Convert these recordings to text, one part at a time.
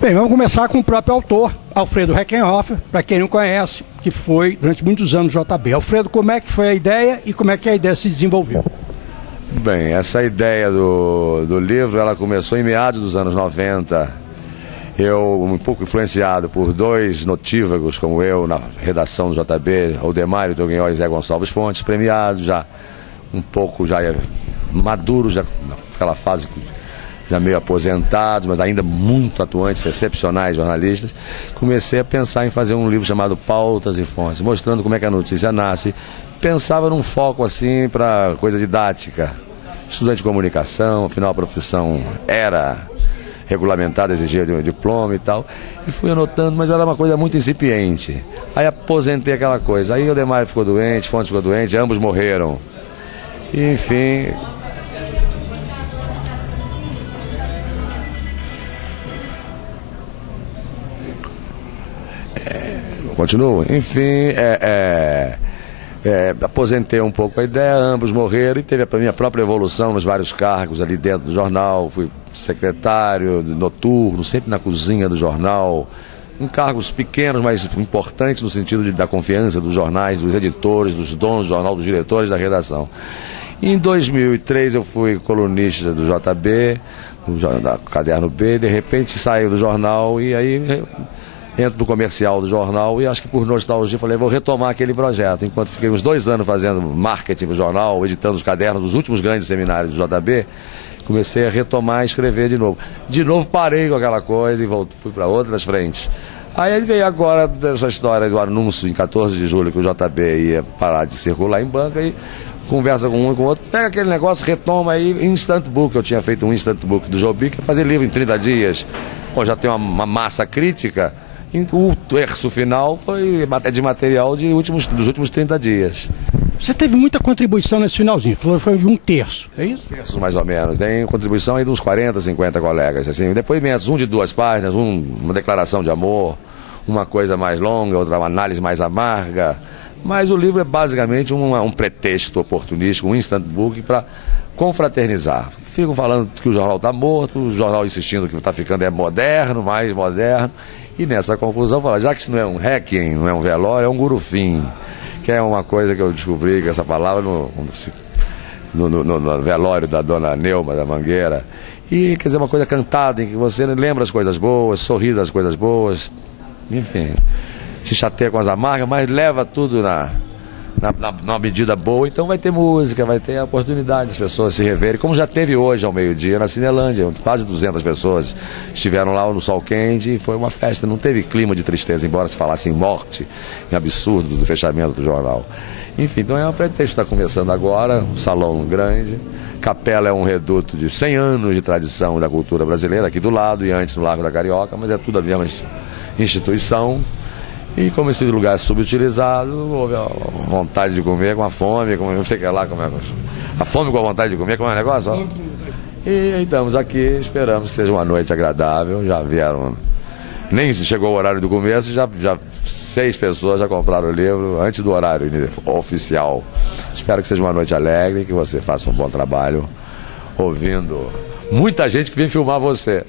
Bem, vamos começar com o próprio autor, Alfredo Reckenhofer, para quem não conhece, que foi durante muitos anos JB. Alfredo, como é que foi a ideia e como é que a ideia se desenvolveu? Bem, essa ideia do livro, ela começou em meados dos anos 90. Eu, um pouco influenciado por dois notívagos como eu, na redação do JB, Aldemário Toguinhó e Zé Gonçalves Fontes, premiados já, um pouco já maduros, já naquela fase já meio aposentados, mas ainda muito atuantes, excepcionais jornalistas, comecei a pensar em fazer um livro chamado Pautas e Fontes, mostrando como é que a notícia nasce. Pensava num foco assim para coisa didática, estudante de comunicação, afinal a profissão era regulamentada, exigia de um diploma e tal, e fui anotando, mas era uma coisa muito incipiente. Aí aposentei aquela coisa, aí o Aldemário ficou doente, Fontes ficou doente, ambos morreram. E, enfim... Continuo? Enfim, aposentei um pouco a ideia, ambos morreram e teve a minha própria evolução nos vários cargos ali dentro do jornal. Fui secretário noturno, sempre na cozinha do jornal, em cargos pequenos, mas importantes no sentido da confiança dos jornais, dos editores, dos donos do jornal, dos diretores da redação. Em 2003 eu fui colunista do JB, da Caderno B, de repente saí do jornal e aí... entro no comercial do jornal e acho que por nostalgia falei, vou retomar aquele projeto. Enquanto fiquei uns 2 anos fazendo marketing do jornal, editando os cadernos dos últimos grandes seminários do JB, comecei a retomar e escrever de novo. De novo parei com aquela coisa e fui para outras frentes. Aí veio agora essa história do anúncio em 14 de julho que o JB ia parar de circular em banca e conversa com um e com o outro, pega aquele negócio, retoma aí, Instant Book. Eu tinha feito um Instant Book do Joby, que é fazer livro em 30 dias. Bom, já tem uma massa crítica. O terço final foi de material dos últimos 30 dias. Você teve muita contribuição nesse finalzinho, foi de um terço, é isso? Um terço mais ou menos, tem contribuição aí de uns 40, 50 colegas, assim, depoimentos, um de 2 páginas, uma declaração de amor, uma coisa mais longa, outra uma análise mais amarga, mas o livro é basicamente um pretexto oportunístico, um instant book para confraternizar. Ficam falando que o jornal está morto, o jornal insistindo que está ficando moderno, mais moderno. E nessa confusão, fala, já que isso não é um requiem, não é um velório, é um gurufim, que é uma coisa que eu descobri, que essa palavra no velório da dona Neuma, da Mangueira. E, quer dizer, uma coisa cantada, em que você lembra as coisas boas, sorri das coisas boas, enfim, se chateia com as amargas, mas leva tudo numa medida boa. Então vai ter música, vai ter a oportunidade das pessoas se reverem, como já teve hoje ao meio-dia na Cinelândia, quase 200 pessoas estiveram lá no sol quente e foi uma festa, não teve clima de tristeza, embora se falasse em morte, em absurdo do fechamento do jornal. Enfim, então é um pretexto que está começando agora, um salão grande. Capela é um reduto de 100 anos de tradição da cultura brasileira, aqui do lado e antes no Largo da Carioca, mas é tudo a mesma instituição. E como esse lugar é subutilizado, houve a vontade de comer com a fome, como não sei o que lá, como é, a fome com a vontade de comer, como é o negócio, ó. E estamos aqui, esperamos que seja uma noite agradável, já vieram, nem chegou o horário do começo, já 6 pessoas já compraram o livro antes do horário oficial. Espero que seja uma noite alegre, que você faça um bom trabalho, ouvindo muita gente que vem filmar você.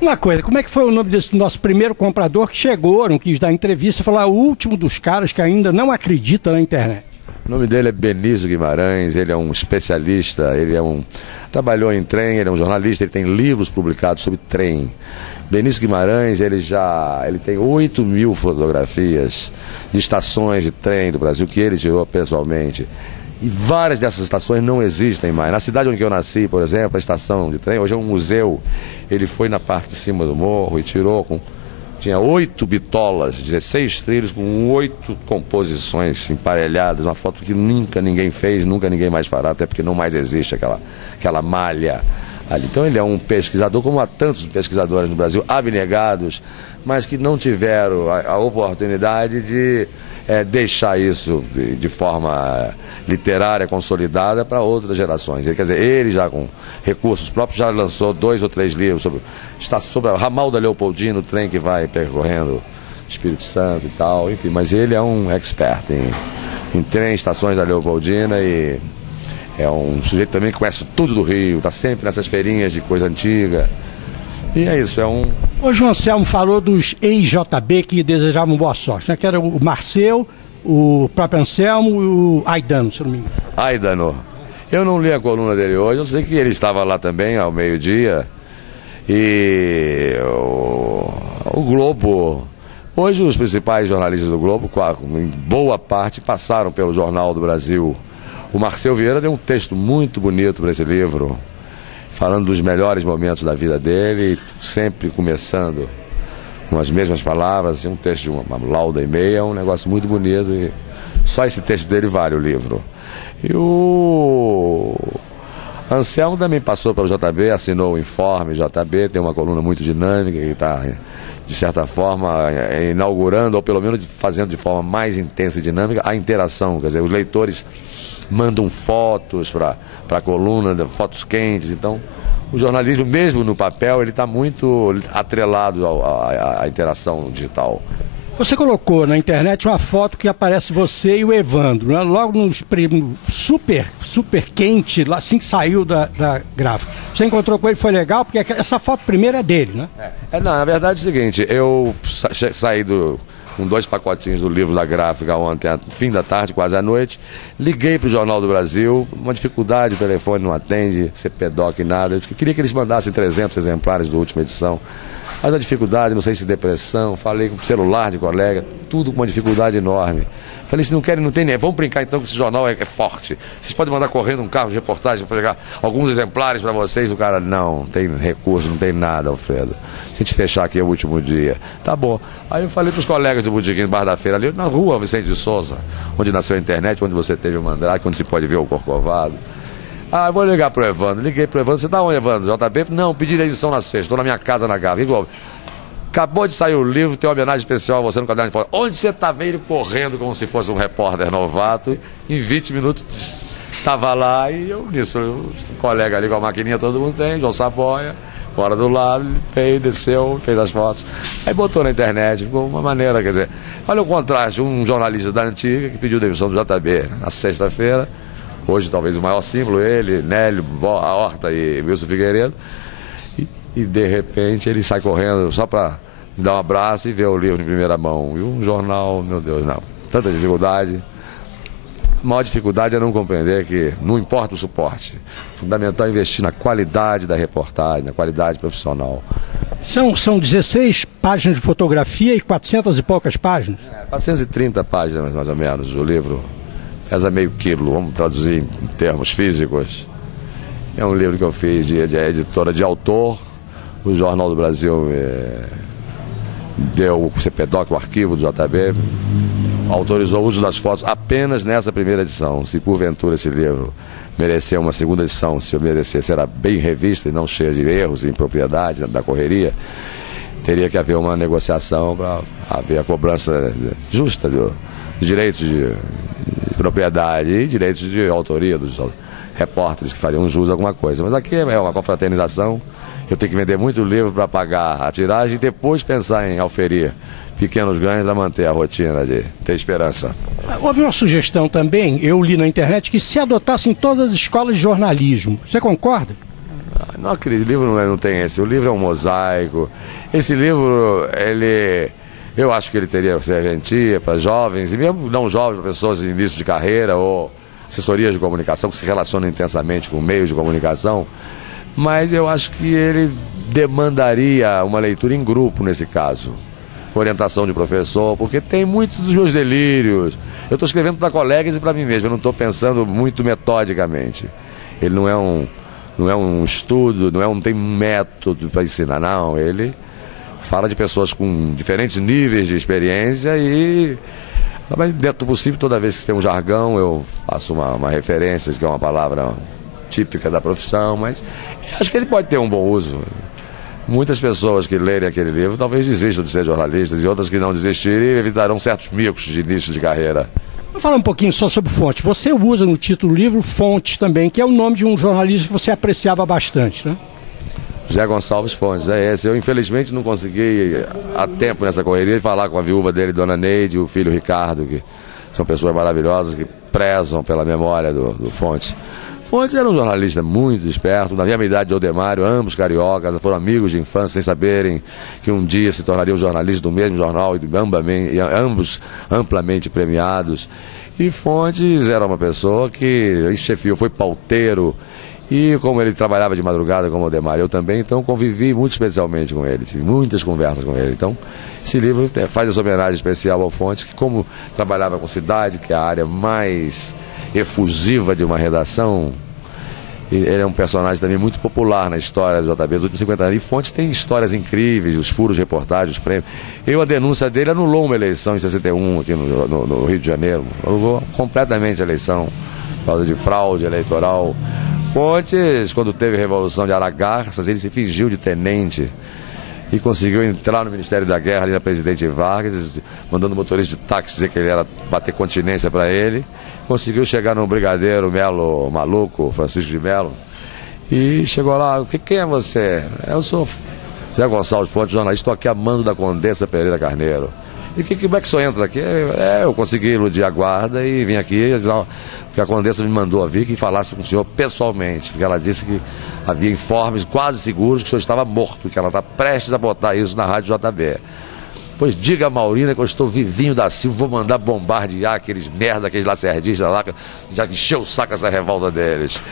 Uma coisa, como é que foi o nome desse nosso primeiro comprador que chegou, não quis dar entrevista, falar o último dos caras que ainda não acredita na internet? O nome dele é Benício Guimarães, ele é um especialista, trabalhou em trem, ele é um jornalista, ele tem livros publicados sobre trem. Benício Guimarães, ele tem 8.000 fotografias de estações de trem do Brasil que ele tirou pessoalmente. E várias dessas estações não existem mais. Na cidade onde eu nasci, por exemplo, a estação de trem, hoje é um museu. Ele foi na parte de cima do morro e tinha 8 bitolas, 16 trilhos com 8 composições emparelhadas. Uma foto que nunca ninguém fez, nunca ninguém mais fará, até porque não mais existe aquela malha ali. Então ele é um pesquisador, como há tantos pesquisadores no Brasil, abnegados, mas que não tiveram a oportunidade de deixar isso de forma literária, consolidada para outras gerações. Quer dizer, ele já com recursos próprios já lançou 2 ou 3 livros sobre a ramal da Leopoldina, o trem que vai percorrendo Espírito Santo e tal, enfim, mas ele é um expert em trem, estações da Leopoldina e é um sujeito também que conhece tudo do Rio, está sempre nessas feirinhas de coisa antiga. E é isso, é um Hoje o Anselmo falou dos ex-JB que desejavam boa sorte, né? Que era o Marcel, o próprio Anselmo e o Aidano, se não me engano. Aidano. Eu não li a coluna dele hoje, eu sei que ele estava lá também ao meio-dia. E o Globo... Hoje os principais jornalistas do Globo, em boa parte, passaram pelo Jornal do Brasil. O Marcel Vieira deu um texto muito bonito para esse livro, falando dos melhores momentos da vida dele, sempre começando com as mesmas palavras, assim, um texto de uma lauda e meia, um negócio muito bonito, e só esse texto dele vale o livro. E o Anselmo também passou pelo JB, assinou o Informe JB, tem uma coluna muito dinâmica que está, de certa forma, inaugurando, ou pelo menos fazendo de forma mais intensa e dinâmica, a interação. Quer dizer, os leitores mandam fotos para a coluna, fotos quentes. Então, o jornalismo, mesmo no papel, ele está muito atrelado à interação digital. Você colocou na internet uma foto que aparece você e o Evandro, né? Logo nos super quente, assim que saiu da gráfica. Você encontrou com ele, foi legal, porque essa foto primeira é dele, né? Não, na verdade é o seguinte, eu saí com 2 pacotinhos do livro da gráfica ontem, fim da tarde, quase à noite, liguei para o Jornal do Brasil, uma dificuldade, o telefone não atende, CPDOC, nada, eu queria que eles mandassem 300 exemplares da última edição. Mas a dificuldade, não sei se depressão, falei com o celular de colega, tudo com uma dificuldade enorme. Falei, se não querem, não tem nem. Vamos brincar então que esse jornal é forte. Vocês podem mandar correndo um carro de reportagem para pegar alguns exemplares para vocês. O cara, não tem recurso, não tem nada, Alfredo. A gente fechar aqui é o último dia. Tá bom. Aí eu falei para os colegas do Botequim, no Bar da Feira, ali na rua Vicente de Souza, onde nasceu a internet, onde você teve o Mandrake, onde se pode ver o Corcovado. Ah, eu vou ligar pro Evandro. Liguei pro Evandro. Você tá onde, Evandro? JB? Não, pedi a edição na sexta. Estou na minha casa na Gávea. Igual. Acabou de sair o livro, tem uma homenagem especial a você no caderno de foto. Onde você tá vendo ele correndo como se fosse um repórter novato? Em 20 minutos estava lá e eu nisso. O colega ali com a maquininha, todo mundo tem, João Saboia, fora do lado, ele veio, desceu, fez as fotos. Aí botou na internet, ficou uma maneira, quer dizer. Olha o contraste, um jornalista da antiga que pediu demissão do JB na sexta-feira. Hoje talvez o maior símbolo, ele, Nélio, a Horta e Wilson Figueiredo. E de repente ele sai correndo só para me dar um abraço e ver o livro em primeira mão. E um jornal, meu Deus, não. Tanta dificuldade. A maior dificuldade é não compreender que não importa o suporte. Fundamental é investir na qualidade da reportagem, na qualidade profissional. São 16 páginas de fotografia e 400 e poucas páginas? 430 páginas mais ou menos o livro. Pesa meio quilo, vamos traduzir em termos físicos. É um livro que eu fiz de editora de autor. O Jornal do Brasil deu o CPDOC, o arquivo do JB, autorizou o uso das fotos apenas nessa primeira edição. Se porventura esse livro merecer uma segunda edição, se eu merecer, será bem revista e não cheia de erros e impropriedade da correria, teria que haver uma negociação para haver a cobrança justa dos direitos de propriedade e direitos de autoria dos repórteres que fariam jus a alguma coisa. Mas aqui é uma confraternização. Eu tenho que vender muito livro para pagar a tiragem e depois pensar em auferir pequenos ganhos para manter a rotina de ter esperança. Houve uma sugestão também, eu li na internet, que se adotassem todas as escolas de jornalismo. Você concorda? Não acredito, o livro não tem esse. O livro é um mosaico. Esse livro, eu acho que ele teria serventia para jovens, e mesmo não jovens, para pessoas em início de carreira ou assessorias de comunicação que se relacionam intensamente com meios de comunicação. Mas eu acho que ele demandaria uma leitura em grupo nesse caso, orientação de professor, porque tem muitos dos meus delírios. Eu estou escrevendo para colegas e para mim mesmo, eu não estou pensando muito metodicamente. Ele não é um estudo, não tem um método para ensinar, não. Ele fala de pessoas com diferentes níveis de experiência e, mas dentro do possível, toda vez que tem um jargão, eu faço uma referência, que é uma palavra típica da profissão, mas acho que ele pode ter um bom uso. Muitas pessoas que lerem aquele livro talvez desistam de ser jornalistas e outras que não desistirem evitarão certos micos de início de carreira. Vou falar um pouquinho só sobre fontes. Você usa no título do livro Fontes também, que é o nome de um jornalista que você apreciava bastante, né? José Gonçalves Fontes, é esse. Eu infelizmente não consegui a tempo nessa correria de falar com a viúva dele, Dona Neide, e o filho Ricardo, que são pessoas maravilhosas que prezam pela memória do Fontes. Fontes era um jornalista muito esperto, na mesma idade de Odemário, ambos cariocas, foram amigos de infância sem saberem que um dia se tornariam jornalistas do mesmo jornal e ambos amplamente premiados. E Fontes era uma pessoa que chefiou, foi pauteiro, e como ele trabalhava de madrugada como Odemário, eu também, então convivi muito especialmente com ele, tive muitas conversas com ele. Então, esse livro faz essa homenagem especial ao Fontes, que como trabalhava com cidade, que é a área mais efusiva de uma redação, ele é um personagem também muito popular na história do JB dos últimos 50 anos. E Fontes tem histórias incríveis, os furos, reportagens, os prêmios. A denúncia dele anulou uma eleição em 61 aqui no Rio de Janeiro. Anulou completamente a eleição por causa de fraude eleitoral. Fontes, quando teve a Revolução de Aragarças, ele se fingiu de tenente e conseguiu entrar no Ministério da Guerra ali na Presidente Vargas, mandando o motorista de táxi dizer que ele era bater continência para ele. Conseguiu chegar no brigadeiro Melo Maluco, Francisco de Melo, e chegou lá: quem é você? Eu sou Zé Gonçalves Fontes, jornalista, estou aqui a mando da Condessa Pereira Carneiro. E como é que o senhor entra aqui? Eu consegui iludir a guarda e vim aqui, porque a Condessa me mandou a vir que falasse com o senhor pessoalmente, porque ela disse que havia informes quase seguros que o senhor estava morto, que ela está prestes a botar isso na Rádio JB. Pois diga a Maurina que eu estou vivinho da Silva, vou mandar bombardear aqueles merda, aqueles lacerdistas lá, que já encheu o saco essa revolta deles.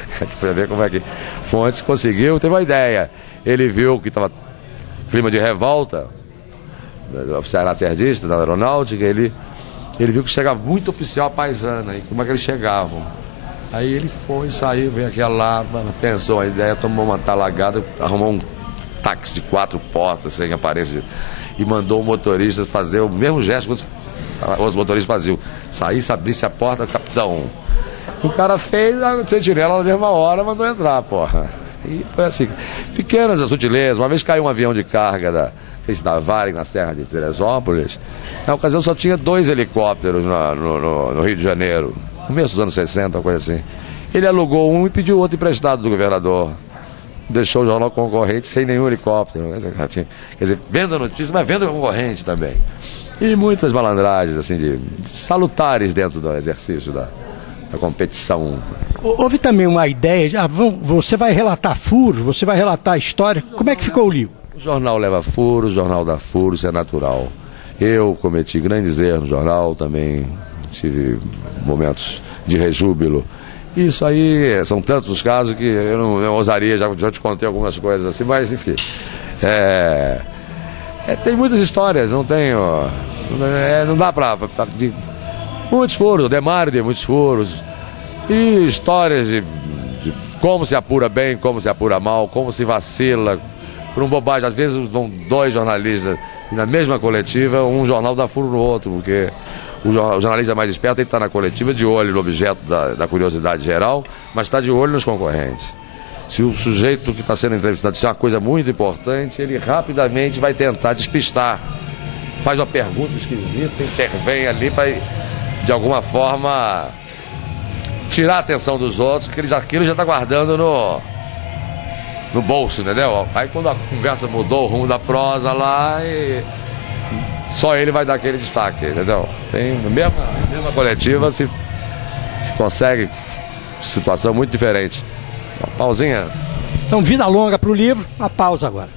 Para ver como é que Fontes conseguiu, teve uma ideia. Ele viu que estava clima de revolta, oficial lacerdista da aeronáutica, ele viu que chegava muito oficial paisana, e como é que eles chegavam. Aí ele foi, saiu, veio aqui lá, pensou a ideia, tomou uma talagada, arrumou um táxi de 4 portas, sem aparência, e mandou o motorista fazer o mesmo gesto que os motoristas faziam. Saísse, abrisse a porta, capitão. O cara fez a sentinela na mesma hora, mandou entrar, porra. E foi assim, pequenas sutilezas. Uma vez caiu um avião de carga da Varig, na Serra de Teresópolis. Na ocasião só tinha 2 helicópteros no Rio de Janeiro, no começo dos anos 60, uma coisa assim. Ele alugou um e pediu outro emprestado do governador. Deixou o jornal concorrente sem nenhum helicóptero. Quer dizer, venda a notícia, mas venda concorrente também. E muitas malandragens, assim, de salutares dentro do exercício da competição. Houve também uma ideia, você vai relatar furos, você vai relatar história. Como é que ficou o livro? O jornal leva furos, o jornal dá furos, isso é natural. Eu cometi grandes erros no jornal, também tive momentos de rejúbilo. Isso aí, são tantos os casos que eu não ousaria, já te contei algumas coisas assim, mas enfim. Tem muitas histórias, não dá pra muitos furos, o Demário tem muitos furos. E histórias de como se apura bem, como se apura mal, como se vacila por uma bobagem. Às vezes vão 2 jornalistas e na mesma coletiva um jornal dá furo no outro, porque o jornalista mais esperto tem que estar na coletiva de olho no objeto da curiosidade geral, mas está de olho nos concorrentes. Se o sujeito que está sendo entrevistado disser uma coisa muito importante, ele rapidamente vai tentar despistar. Faz uma pergunta esquisita, intervém ali para, de alguma forma, tirar a atenção dos outros, que aquilo já está guardando no bolso, entendeu? Aí quando a conversa mudou o rumo da prosa lá, só ele vai dar aquele destaque, entendeu? Tem na mesma coletiva se consegue situação muito diferente. Uma pausinha. Então, vida longa para o livro, a pausa agora.